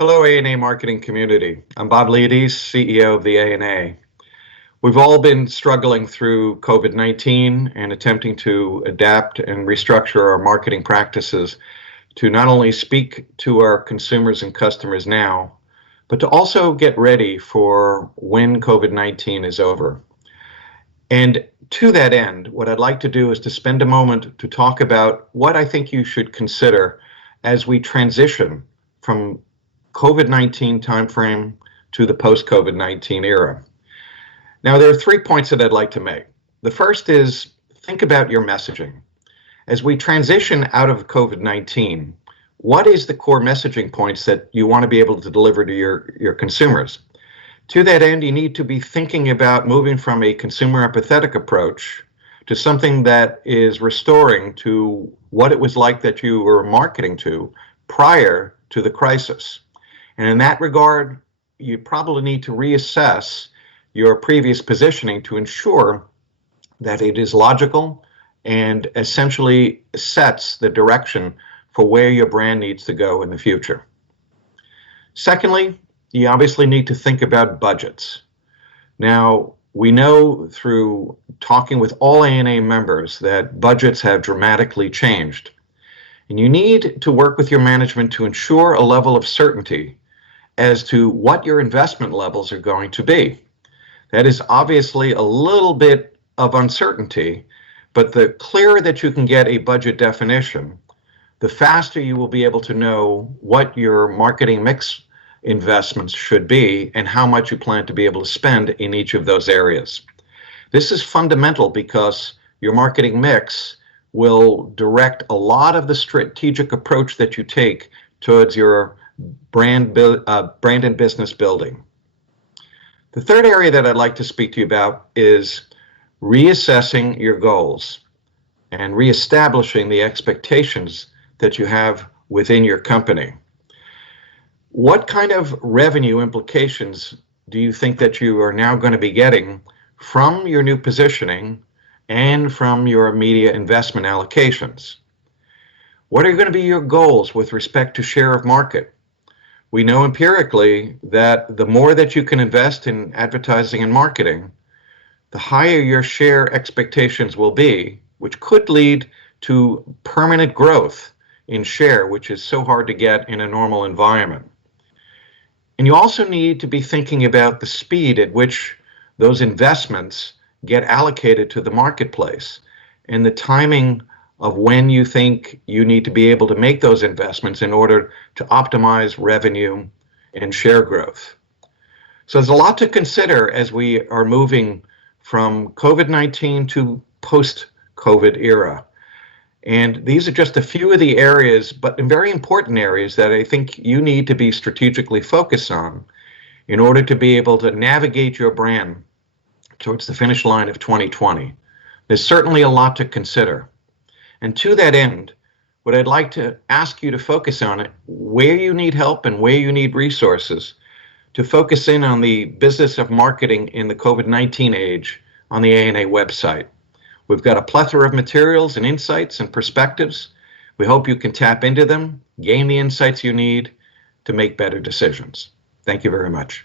Hello, A&A marketing community. I'm Bob Liodice, CEO of the A&A. We've all been struggling through COVID-19 and attempting to adapt and restructure our marketing practices to not only speak to our consumers and customers now, but to also get ready for when COVID-19 is over. And to that end, what I'd like to do is to spend a moment to talk about what I think you should consider as we transition from COVID-19 timeframe to the post-COVID-19 era. Now, there are 3 points that I'd like to make. The first is think about your messaging. As we transition out of COVID-19, what is the core messaging points that you want to be able to deliver to your consumers? To that end, you need to be thinking about moving from a consumer empathetic approach to something that is restoring to what it was like that you were marketing to prior to the crisis. And in that regard, you probably need to reassess your previous positioning to ensure that it is logical and essentially sets the direction for where your brand needs to go in the future. Secondly, you obviously need to think about budgets. Now, we know through talking with all A&A members that budgets have dramatically changed. And you need to work with your management to ensure a level of certainty as to what your investment levels are going to be. That is obviously a little bit of uncertainty, but the clearer that you can get a budget definition, the faster you will be able to know what your marketing mix investments should be and how much you plan to be able to spend in each of those areas. This is fundamental because your marketing mix will direct a lot of the strategic approach that you take towards your brand and business building. The third area that I'd like to speak to you about is reassessing your goals and reestablishing the expectations that you have within your company. What kind of revenue implications do you think that you are now going to be getting from your new positioning and from your media investment allocations? What are going to be your goals with respect to share of market? We know empirically that the more that you can invest in advertising and marketing, the higher your share expectations will be, which could lead to permanent growth in share, which is so hard to get in a normal environment. And you also need to be thinking about the speed at which those investments get allocated to the marketplace and the timing of when you think you need to be able to make those investments in order to optimize revenue and share growth. So there's a lot to consider as we are moving from COVID-19 to post-COVID era. And these are just a few of the areas, but very important areas that I think you need to be strategically focused on in order to be able to navigate your brand towards the finish line of 2020. There's certainly a lot to consider. And to that end, what I'd like to ask you to focus on it, where you need help and where you need resources, to focus in on the business of marketing in the COVID-19 age on the A&A website. We've got a plethora of materials and insights and perspectives. We hope you can tap into them, gain the insights you need to make better decisions. Thank you very much.